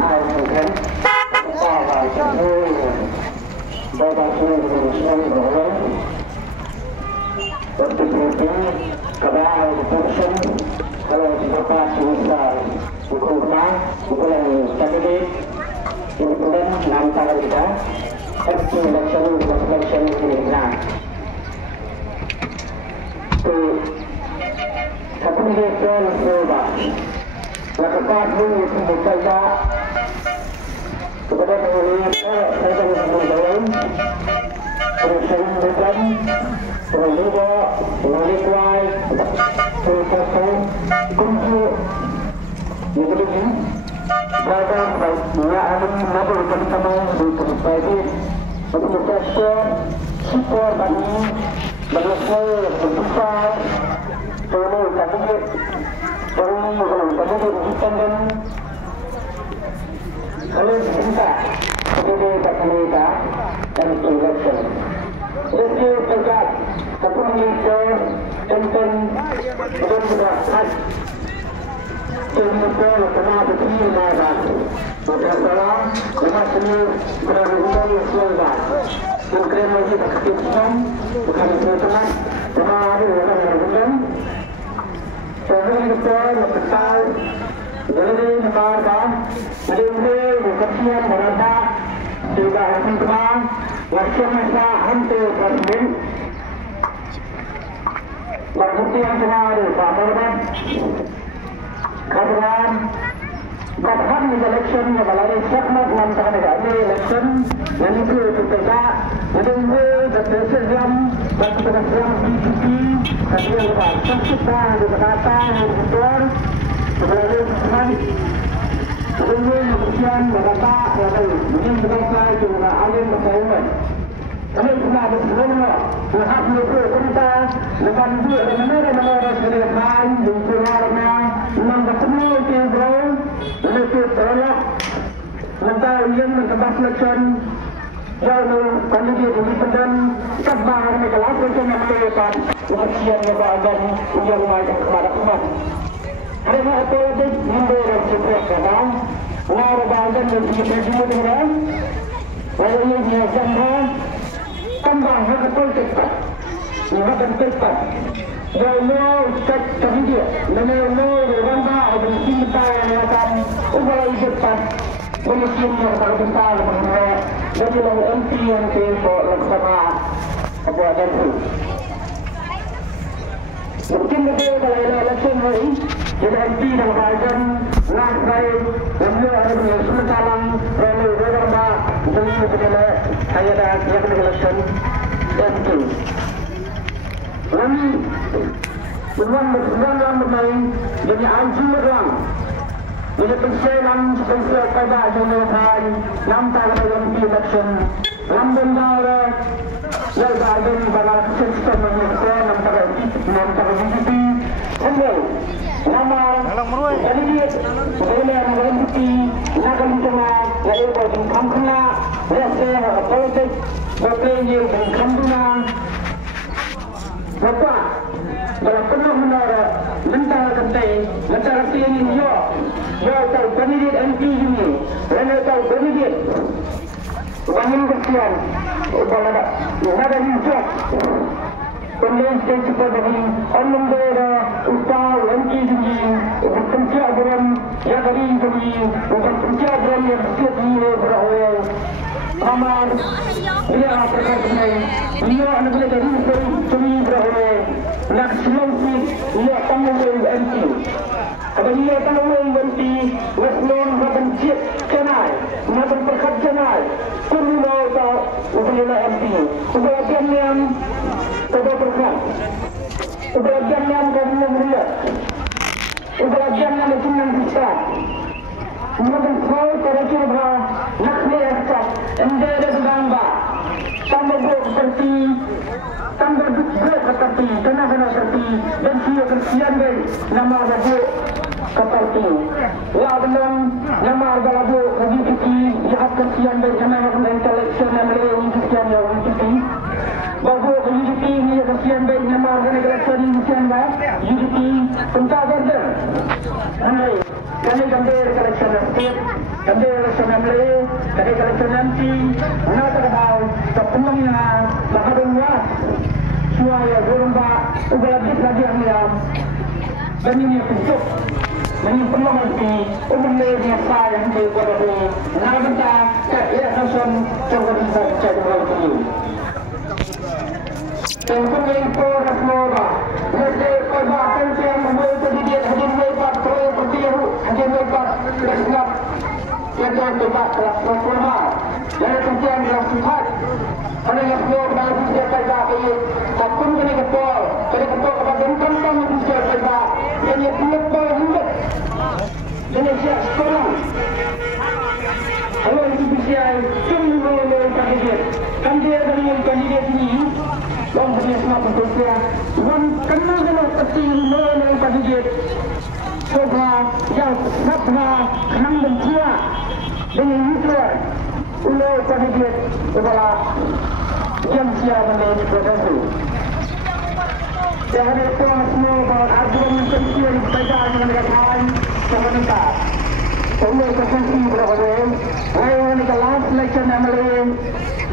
hai mungkin apa itu bagaimana semuanya seperti kalau person kalau siapa susah hukumnya bukan candidate independen nampak kita election ini nah tu satu negara berubah lakukan dulu bekerja kepada pengulian saya mengumpulkan perusahaan bukan pengulian pengulian pengulian kunci yang kedua dalam pengulian mobil pertama di pengulian support bagi besar perlu kandidat independen kalau kita sebagai pemerintah dan election jadi tegak kepolisian tentang benar-benar khas kemudian kena diterima bukan salah cuma seni benar-benar selesai mungkin lagi tak keputusan bukan teman-teman kemarin orang benar-benar kita lepas jadi negara jadi keputusan merata tidak akan kembang laksana hampir presiden keputusan kemarin sahabat kawan bahkan di election yang melalui segmen 6 tahun dari election yang itu kita menunggu keputusan dan keputusan BJP tapi yang kita berkata yang betul melalui segmen menunggu keputusan berkata yang berkata juga alim persaingan kami pernah bersama pihak menunggu kita dengan dua negara sedemikian di Sumarna memang ketemu di Brown menurut terolak mentah yang mengebas election jauh kandidat independen kabar kelas macam yang melakukan ujian kebahagiaan ujian macam kepada umat kerana apa itu mundur dan sukses kadang orang bahagian dan semua dengan orang yang biasa tambah betul cepat betul cepat jauh cek kandidat nama berwanda atau cinta yang akan ubah cepat Mungkin yang paling besar mengenai jadi lalu MP yang bersama kebuatan itu. Mungkin lebih kalau election hari jadi MP dan bahagian nak baik beliau ada punya sementalang lalu berapa jadi begini saya dah siap dengan election MP. Lalu beruang bermain jadi anjing berang. Jadi perselang spesial pada jenayah nampak dalam election lambung daerah yang bagian pada sistem manusia nampak BJP kemudian nama kandidat pemilihan negara BJP nakal tengah lalu bagi kampuna rasa politik berpinggir dan kampuna Bapak dalam penuh menara mentara kentai mentara ini yo tahu kandidat MP ini lalu tahu kandidat bangun kesian ada hijau kemudian saya cepat dari orang daerah ustaz MP ini kerja dalam yang tadi bukan kerja dalam yang setiap ini berawal Amar dia akan dia anak dari sini berawal nak selesai dia tanggung MP Kalau dia tahu MP, Westmon makan cip kenal, makan perkat kenal, kudu mau tahu ujian MP. Ujian yang tidak perkat, ujian yang kamu melihat, ujian yang senang bisa. Makan kau terus berah, nak melihat, anda ada bangga, tambah buruk seperti. Tambah buruk seperti, kena seperti, dan siapa kesian deh, nama babu seperti. Ya belum, nama babu BJP, ya kesian deh, nama election yang melayu kesian ya BJP. Babu BJP ni kesian deh, nama election kesian deh, BJP. Entah berder. kami election state, kami election MLA, kami election MP, mana terkau terpenuhnya bahagian luas, suaya berumba, ubah lagi yang dan ini untuk menyempurnakan nanti umumnya saya yang dibuat narabenta ya langsung coba kita ini. Kemudian poros moba, nanti perbahasan yang membuat pendidikan hadir lepas proyek pertiru hadir lepas kesnap yang terlibat kelas transforma dan kemudian kelas suhat. Pada yang semua dalam setiap perbahasan ini, takun kena kepol kepada tentang setiap perbahasan yang tiap hingga Indonesia sekarang. Kalau BCI cuma mengenai kandidat, kandidat ini, orang punya semua potensial. Orang kenal pasti mengenai kandidat. Coba yang sabda kenang dan kuat dengan Hitler, ulau kandidat adalah yang siap menjadi potensi. Jangan lupa semua bahawa argumen penting perbezaan dengan negara lain pemerintah. Oleh kesensi berapa ayat ini last election MLA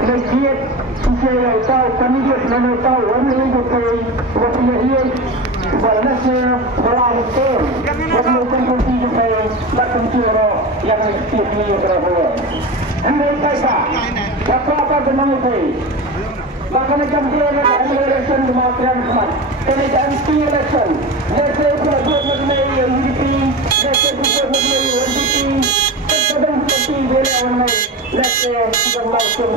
legit saya tahu kandidat mana tahu orang ini betul waktunya ia balasnya belah betul waktu konfirmasi saya lakukan curo yang ini berapa anda kata apa benar itu bahkan jam dia election kemarin kemarin kenaikan election saya sudah buat mengenai UDP saya buat mengenai UDP kadang seperti bila mengenai saya sudah langsung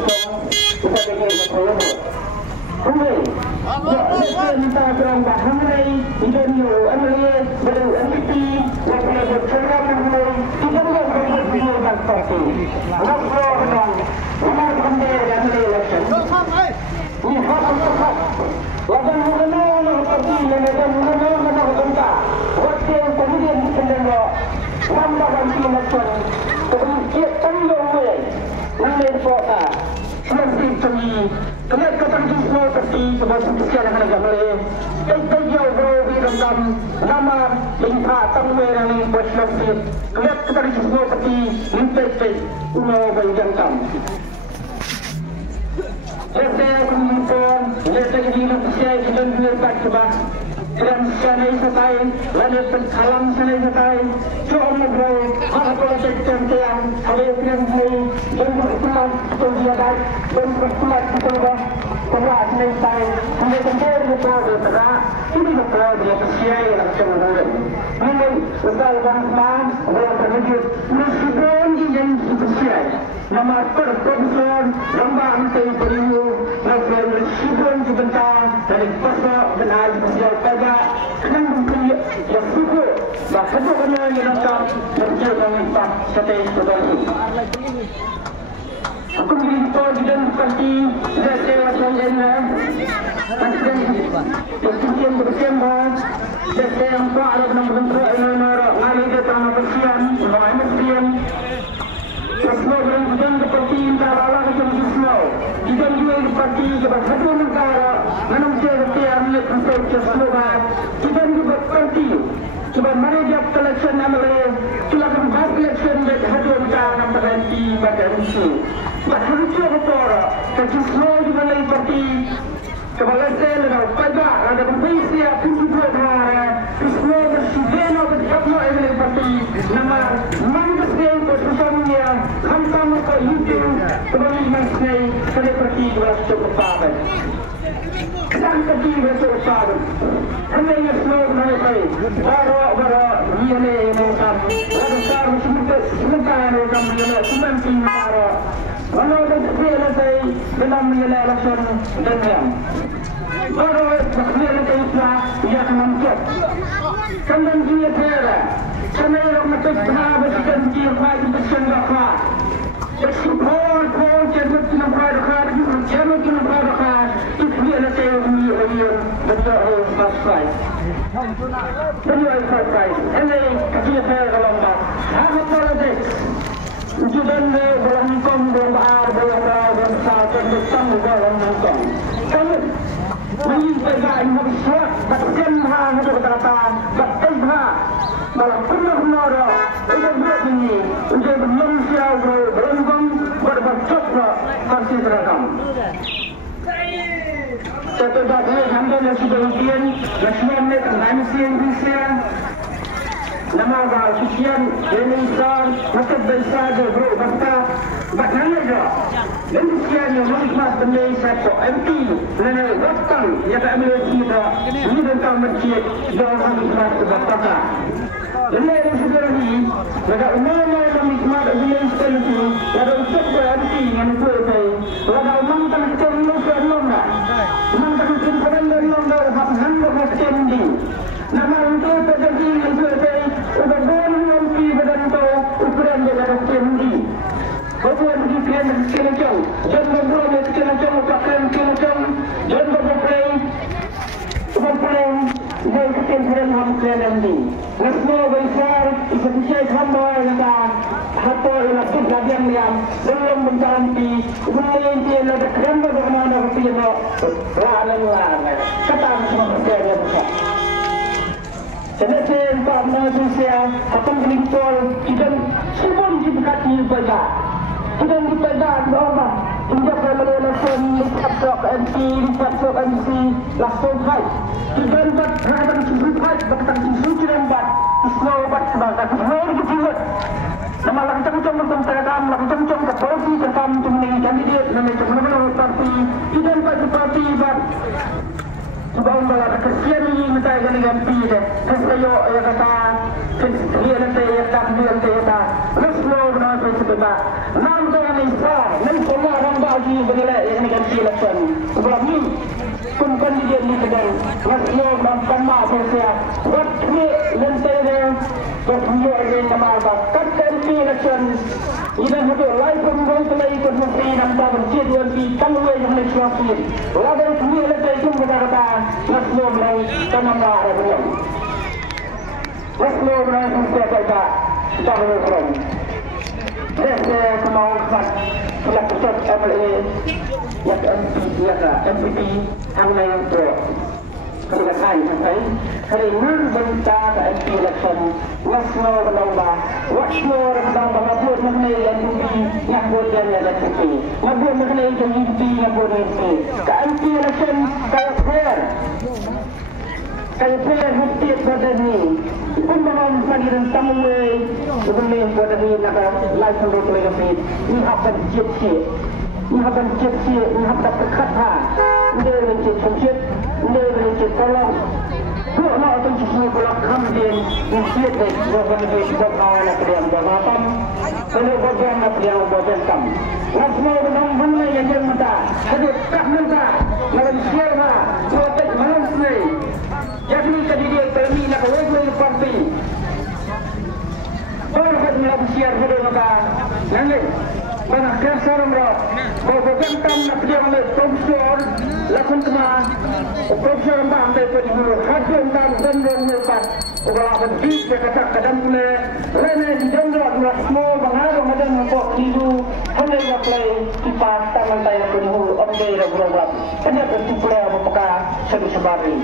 kita dengar masalah kemudian saya minta terang mengenai Indonesia MLA baru UDP waktu bercerak mengenai tidak boleh berbuat parti langsung dengan mengenai election ini hak untuk lawan mengenal seperti yang mengenal tentang waktu yang kemudian dikenal tambah lagi macam kemudian tanggung mengenai kota seperti ini kemudian kemudian seperti sebuah yang ada boleh kita jauh di dalam nama lingkar tanggung yang ini buat seperti kemudian kemudian seperti minta umur berjangkau. Saya mengumpulkan, saya ingin saya kita berbuat sebab dan sana isatai, lalu pencalam sana isatai, cuma berau, apa saja yang ada yang boleh dan berkuat terlihat dan berkuat terlihat perak sana isatai, hanya sendiri berkuat terlihat, ini berkuat dia persiai yang terlihat. Ini besar bangsa, orang terlihat, meskipun dia persiai. Nama Profesor Rambang Tei Periu, Profesor Sibon sebentar dari pasal benar pasal pada kenang bukti yang suku bahkan benar yang lengkap menjelaskan empat strategi terbaru. Aku beritahu di dalam parti saya wajarnya presiden presiden bersama saya yang Arab dan bentuk Indonesia ngalih datang persian, orang persian. Semua orang seperti intara macam semua. Kita juga seperti satu negara manusia setiap konsep semua. Kita juga seperti sebab mereka election namanya silakan bahas election dan hadir dalam berhenti pada isu. Bahagia betul. Tapi semua juga seperti kepala saya dan pajak ada pembeli pun juga ada. Semua bersihkan atau siapa yang seperti nama manusia bersama hantam ke YouTube kembali masih seperti berasal bersahabat. Dan ketika bersahabat, hanya yang semua mereka baru ini mereka baru sekarang sementara mereka mengenai sementing baru. Walau berkira saya dalam mengenai election dan baru berkira saya ia menangkap. Kemudian dia berkata, karena yang macam bersikan dia bagi bersenggaklah. Bersyukur jadwal nampak jadwal nampak itu dia saya ini betul pasal. Betul pasal. Ini kita saya kalau tak. Apa politik? Ujian dalam kom doa dalam satu tentang dalam kom. Kalau mengintai masyarakat, berkenaan untuk kata, berkenaan malah pernah menara untuk buat ini untuk manusia berembang berbacotlah pasti seragam. Satu data handal yang sudah ujian, nasional manusia Indonesia. Nama bahawa sucian Indonesia, maka besar dia basta, bahkan juga Indonesia yang menikmat Indonesia untuk MP, lana waktu yang tak boleh kita, ini tentang mencit dalam menikmat kebastaka. Ini yang segera ini, maka umumnya yang menikmat Indonesia itu, ada ucap berarti yang itu itu, ada umum tak kecil Indonesia lomba, umum tak kecil peranda lomba, bahkan lomba kendi. Nama untuk terjadi itu itu, ubahan yang badan itu ukuran jaga kendi. Bahawa dikian kecil-kecil, jangan berbuat kecil-kecil, pakaian kecil-kecil, jangan berbuat Umpang dia kecil-kecil hamkan nanti. Nasmo besar, isapnya hamba yang hato ialah sebagian yang belum mencanti. Kemudian dia ada kerana bagaimana berpindah lain. Kata semua berjaya besar. Sebenarnya untuk manusia akan berlimpah kita semua dibekati pada. Kita dipegang bahwa tindak melakukan lipat MP, lipat MC, langsung hai. Kita dapat berada di sisi hai, bahkan di sisi lembat, semua obat sebagai semua dibuat. Nama langsung bertentang, langsung ke polisi tentang menjadi kandidat, menjadi parti, tidak parti bar. Sebab malah kesian ini minta dengan MP deh. Kesayo yang kata, dia nanti yang tak dia nanti kata, resmo benar benar. Nam dengan Isa, nam semua orang bagi bernilai yang dengan silakan. Sebab ni, pun kandidat ni sedang resmo dan sama bersiap. Waktu nanti dia berjaya dengan nama apa? Kata MP election. Idan itu live pembangunan selai konfirmasi nampak berjaya di kalue yang legislatif. Lalu kemudian lepas itu berkata, Nasmo berai tanam lah ada Nasmo berai sampai kita tak bergerak. Saya kemauan kelak tetap MLA yang MP MPP hamil yang pro. Ketika sampai hari ini bentar MP election Nasmo menambah Nasmo menambah mengenai MP yang buatnya ada MP buat mengenai MP yang buat MP ke MP election kayak player hutiat pada ni pun bahkan panggilan tamu sebelum pada ni nak live untuk lagi ni akan cip ni akan terkata dia mencit sempit dia mencit tolong buat nak akan cuci pelak kamden mencit dek bukan dek buat nak diam bahapan kalau bagian nak diam bagian kam Nasmo dengan benda yang dia minta hadir tak minta dalam siapa protek manusia jadi tadi dia termi nak wajib parti baru kita melakukan siar pada maka nanti mana kasar merah bahawa tentang nak dia oleh profesor lakukan kemana profesor mbak ambil penjuru hadir tentang benda lepas orang berdik dia kata kadang boleh rena di jangka dua semua pengaruh ada nampak hidu hanya waklai kipas tangan saya penjuru omdei dan berobat hanya bersuplai apakah sebari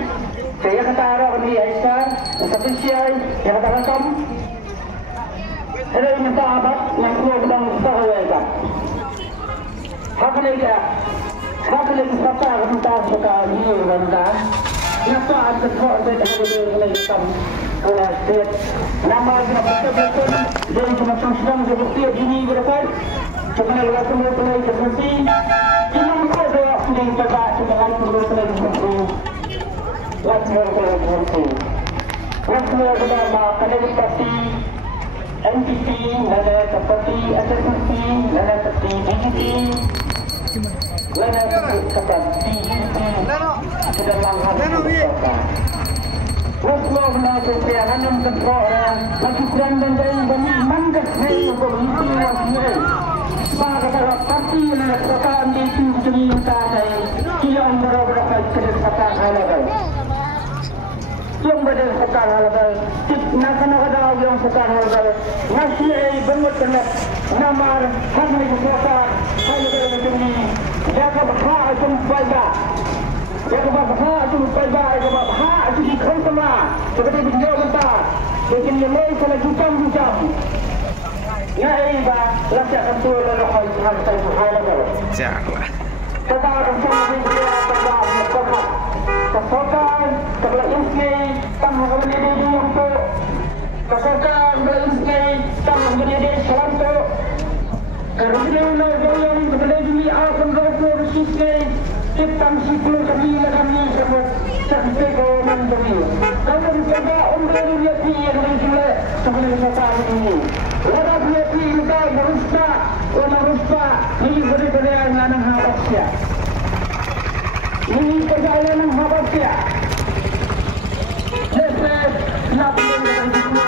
saya kata arah ini Aisyah satu siai yang kata rakam ada yang minta abad yang semua sedang sahaya hak lagi siapa minta suka dia minta kenapa ada kau ada lagi kam oleh state nama kita betul dari cuma sedang seperti ini berapa cuma lalu mulai seperti kita ada yang kita cuma lalu mulai seperti Laksmur bernama Kandidat Parti NPP, Nada Parti SSP, Nada Parti BJP, Nada Parti BJP sedang langkah Laksmur bernama Sosial Hanam Tenggara Lagi kurang dan jauh bagi mandat saya berhenti wasnya Maka kata parti Nada Perkaan itu jadi minta saya Kilang berapa kedekatan halaman yang berada sekarang halaman nak ada yang sekarang halaman masih bentuk kena nama kami berkata saya berada di jaga berhak sempat yang berbahaya itu berbahaya, yang berbahaya itu dikontrol. Seperti beliau minta, bikin nilai kalau jam. Ya iba, lasak kantor lalu hal saya lalu. Janganlah. Sekarang saya berikan kepada kesokan, kepada insni, tambah kemudian untuk kesokan, kepada insni, tambah kemudian selanjut. Kerana yang kepada ini akan berlaku sisi hitam sipul kami semua sampai ke mandiri. Kalau kita umrah dunia yang berjumlah sebelum kita ini. Orang dia kita berusaha, orang berusaha ini beri-beri nanang habasnya. Ini perjalanan habasnya. Lesser lapan dan semua.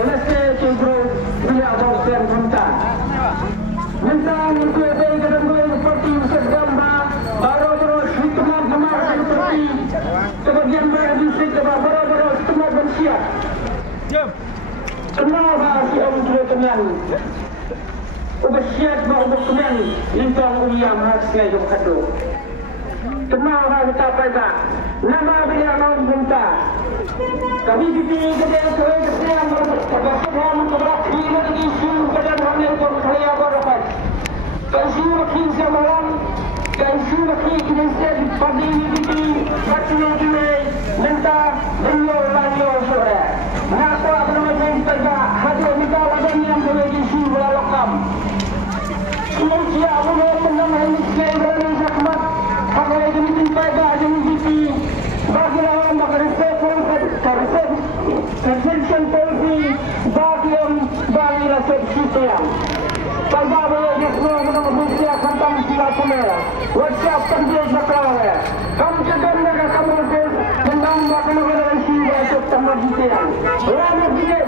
Lesser cebro dia bawa minta. Minta untuk berjalan seperti segamba baru hikmat kemarin seperti sebagian berisi baru hikmat bersiap. Kenapa si orang tua kemen? Ubesiat bahawa kemen lintang uyam harusnya yang kado. Kenapa kita pada nama beliau nama minta. Kami kita yang berkesan berbakti lagi isu pada hari itu saya berapa. Isu makin semalam, isu makin kita pada ini makin minta beliau lagi sore. Napa apa namanya kita hadir minta lagi yang boleh isu berlakam. Manusia boleh menambah miskin dan sakit. Kalau itu minta pada ini bagi orang bekerja Convention policy bagian bagi rasa sistem. Kalau boleh semua kita berusaha tentang sila semula. Wajib tampil berkala. Kamu jangan mereka kamu tentang kamu berada di wajib tampil sistem. Lama sikit.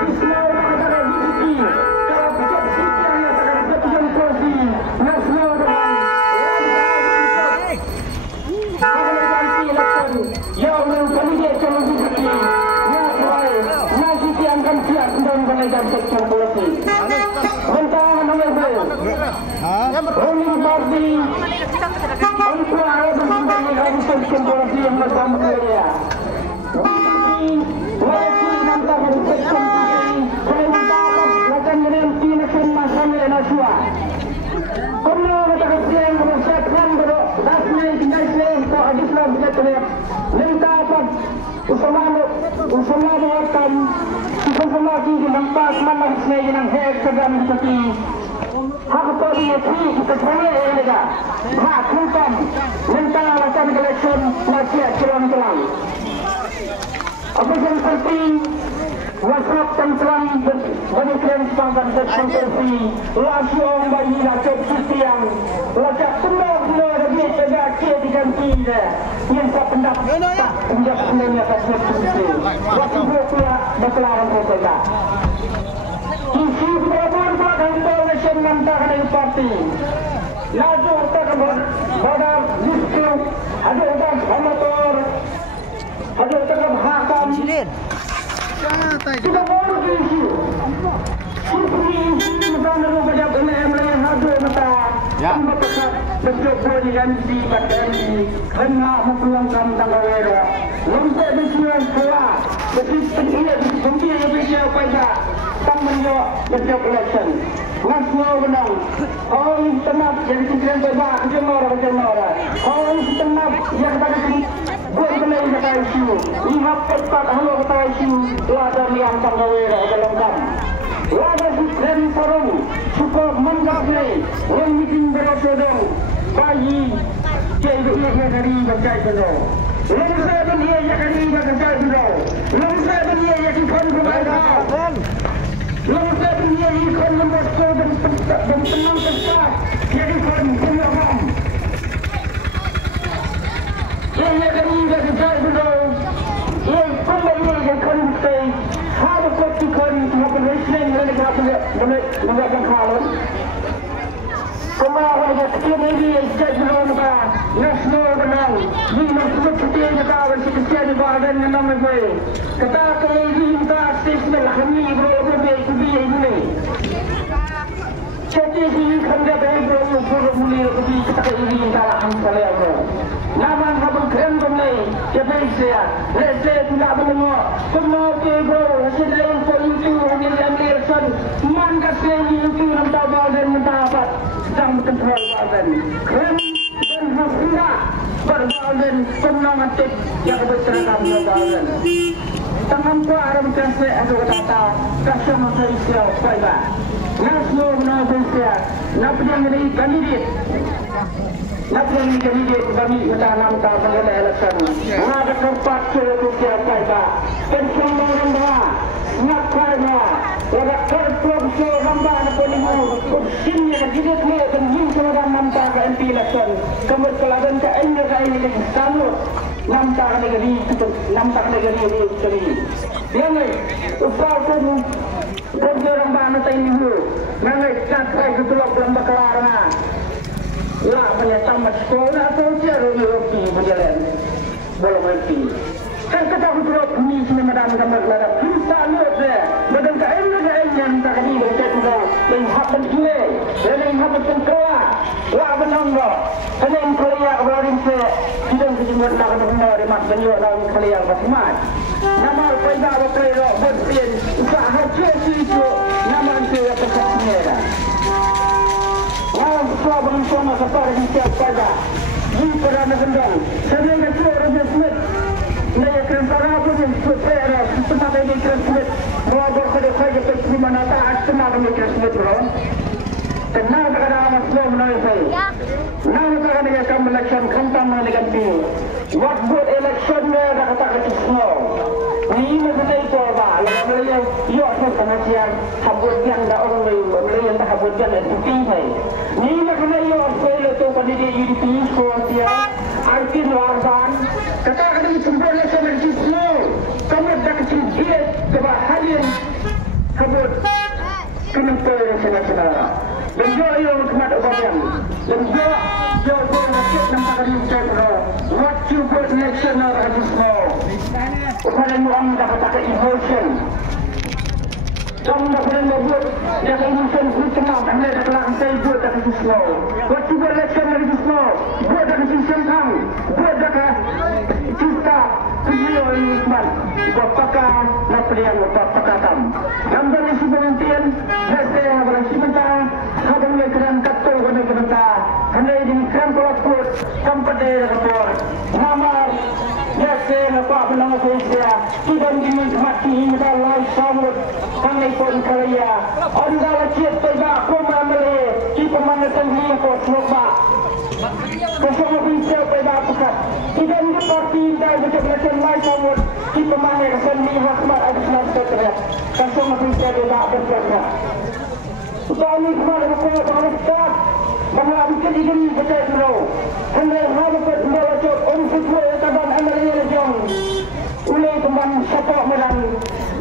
Islam ada di sini. Kalau kita sistem yang terkait dengan policy nasional. Yang menjadi calon bupati, nasib yang akan siap dan menaikkan sektor politik. Mentang mengambil, ruling party, untuk ada menjadi sektor politik yang bersama saya. Wajib nantang sektor politik, kalau akan menanti nasional nasional. Karena kita yang menyiapkan dasarnya tinggal untuk Islam sejahtera. Minta apa? Usaha akan usaha di tempat mana sebenarnya yang hak sedang seperti hak politik kita semua ini dah. Hak hukum minta akan election masih jalan. Apa yang penting? Wasap tentang berikan semangat berkonsentrasi langsung bagi rakyat yang rakyat benar-benar lebih tegak diganti yang tak pendapat pendapatnya konsentrasi waktu berpula deklaran mereka isu berapa kantor nasional dari parti lalu pada isu ada amator ada hakam kita baru isu bukan pada pemain hadir mata bentuk ganti badan kena memulangkan tanggawer untuk berjuang kuat bersih ini sendiri bisa pada tamannya bentuk election nasional menang orang tenang jadi pikiran pada jemara orang tenang yang tadi buat beli kata isu lihat cepat halo kata isu ladang yang tanggawer dalam kam ladang dari forum cukup menggapai yang bikin berosodong bagi dia dari berkait benar lengsa dan dia dari berkait benar lengsa dan dia yang konfirmasi lengsa dan dia yang konfirmasi dan tenang kesat jadi konfirmasi yang dari berkait benar yang kembali yang konfirmasi harus dilakukan mengenai mengenai hal kemarin sekian ini jadi nasional menang ini maksud sekian kita bersekian di bahagian enam itu kita kali kita statement kami berbeda ini jadi ini kerja dari berbeda kita ini kita akan salah nama Malaysia. Let's say tidak menengok. Kemau ke bro, hasil lain for YouTube, hasil American. Man kasih YouTube nampak badan mendapat. Sedang berkontrol badan. Keren dan hasilnya berbadan penangatik yang bercerakam badan. Tangan ku aram kasih ada kata kasih Malaysia baiklah. Nasno Malaysia, napa yang ini kandidat. Napa yang ini kandidat kami menanam tahun election. Ada tempat sosial baiklah. Pensumang ramba, nak kaya, ada kerja ramba nak penimu. Sini kandidat ni dan ini semua nampak ke MP election. Kemudian ke anda ini lagi sanggup. Nampak negeri itu, nampak negeri ini sekali. Dia ni, upah pun kerja ramba nak ini dulu. Nangai cakai ketulak lamba kelarna. Lah menyatamat sekolah saja roki berjalan. Boleh mati. Kan kita ketulak ni sini medan gambar ladap. Kita lihat deh. Medan kain yang tak ni kita juga yang happen kile, yang happen kelah. Lah benangga. Kena kelia kemarin se. Kita sejumlah nak benar mak benyo dalam kelia bersemat. Nama payah berkira berpin. Usaha cuci nama saya terkena. Wah, sahabat semua kepada setiap pada. Ini kerana gendang. Saya nak suruh Smith. Naya kerana apa yang supaya tempat ini Smith. Mereka kerja di mana tak tempat ini Smith berlawan. Kenapa kerana amat semua menolak saya? Nama kerana dia akan melakukan kampanye negatif. Waktu election dia kata kecil semua. Ini macam itu apa? Lalu yang ia sama siang habutkan dah orang lain, yang tak habutkan itu tinggi. Ini macam ia saya tu pada dia UDP sekolah siang, arti luaran. Kata kata sumber election itu semua. Kamu dah kecil dia kebahagiaan habut kenapa election nasional. Dan jauh yang kemat obatnya. Dan jauh macam nampak di channel. What you put national itu semua. Upadan mu anda kata emotion. Kamu dah pernah membuat yang emotion itu tenang. Anda dah telah saya buat tak itu semua. What you buat national itu semua. Buat tak itu sentang. Buat tak cinta. Beliau ini Usman. Buat pakar. Napa yang buat pakar kamu. Nampak isi penantian. Saya berasi mentah. Habang may keran kato kami kementa. Hanya ini keran kolakut. Kampade kapor. Namar. Saya nampak menang Malaysia. Tidak dimati hingga lain samud. Kami pun kaya. Anda lacip tidak kumam Malay. Di pemanasan ini kau selopa. Bersama Malaysia tidak pekat. Tidak dimati dan betul macam lain samud. Di pemanasan ini Hasmat Adisman Setelah. Bersama Malaysia tidak berpekat. Kami kemarin berkata berkata bahawa bukan ini betul bro. Anda harus berlaku untuk semua taban anda ini jom. Ulai teman siapa orang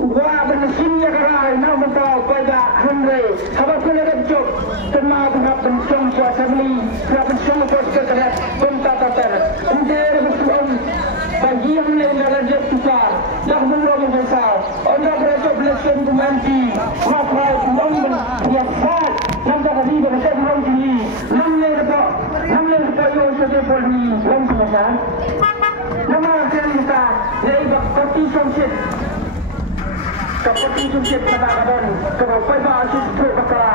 gua bermesinnya kerai nak mentau pada Henry. Habis kena rejok kena berhak pensong suasa beli. Berhak pensong suasa terhadap bentar tatar. Anda bersuam bagi yang lain dalam jet besar. Dah belum besar. Anda berajak belasan pemanti. Maafkan nombor biasa. Nampak tadi berasa belum tinggi. Nampak yo sudah pergi. Belum selesai. Nama kita dari Kapati Sumsit. Kapati Sumsit katakan kalau pada asis berbakar.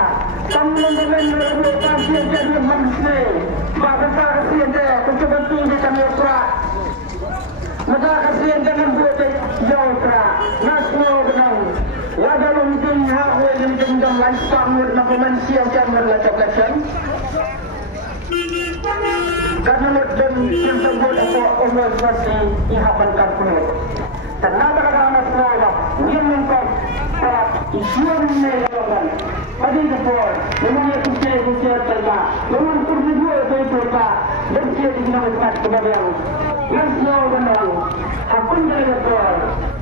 Kamu dengan mereka jadi manusia. Bapa kasihan dia. Mencoba tinggi kami berat. Maka kasihan jangan buat jauh berat. Nasmo benang. Lada mungkin hawe yang lain panggil nak manusia yang melacak election. Karena dan yang tersebut organisasi dihabankan penuh. Ternyata kata semua yang mengkau para isu ini dalam pada kepor, memangnya usia terbaik, memang terjadi itu tak dan dia dinamakan kemudian yang semua benar. Hakun dari kepor,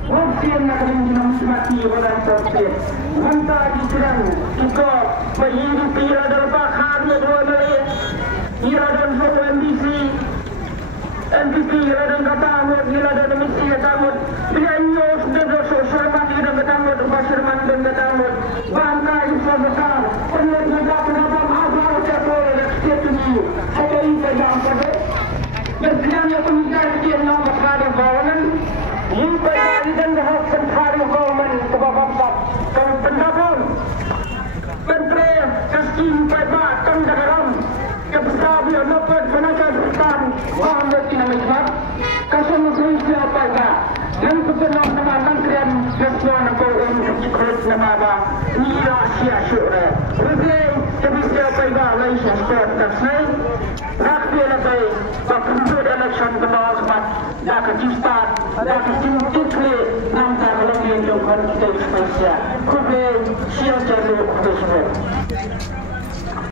usia nak dinamakan mati orang terpilih. Mentah diserang, kita berhidup tidak dapat harga dua milik. Iradan semua NPC iradan katamut, iradan misi katamut. Bila nyos dan sosirman iradan katamut, basirman dan katamut. Bangka insya besar, penuh juga penabam abang jatuh dan setiap ini. Saya ini sedang pada. Dan sedangnya pemikiran dia nama sekali bawanan berkali dan dah sentari government kebawasan pendatang pentre kasih pada tanggaran kebesar dia dapat menaikkan hutan bahan dinamik kasih mungkin siapa dan sebenarnya nama Kementerian Kesehatan Kaum Sekret nama Nira Syasura. Kemudian kebisar pada lain sektor tersebut. Rakyat lebih berkumpul election kedua semat. Dah keciptaan, dah keciptikli nampak lebih jauh kita spesial. Kemudian siapa jadi tersebut.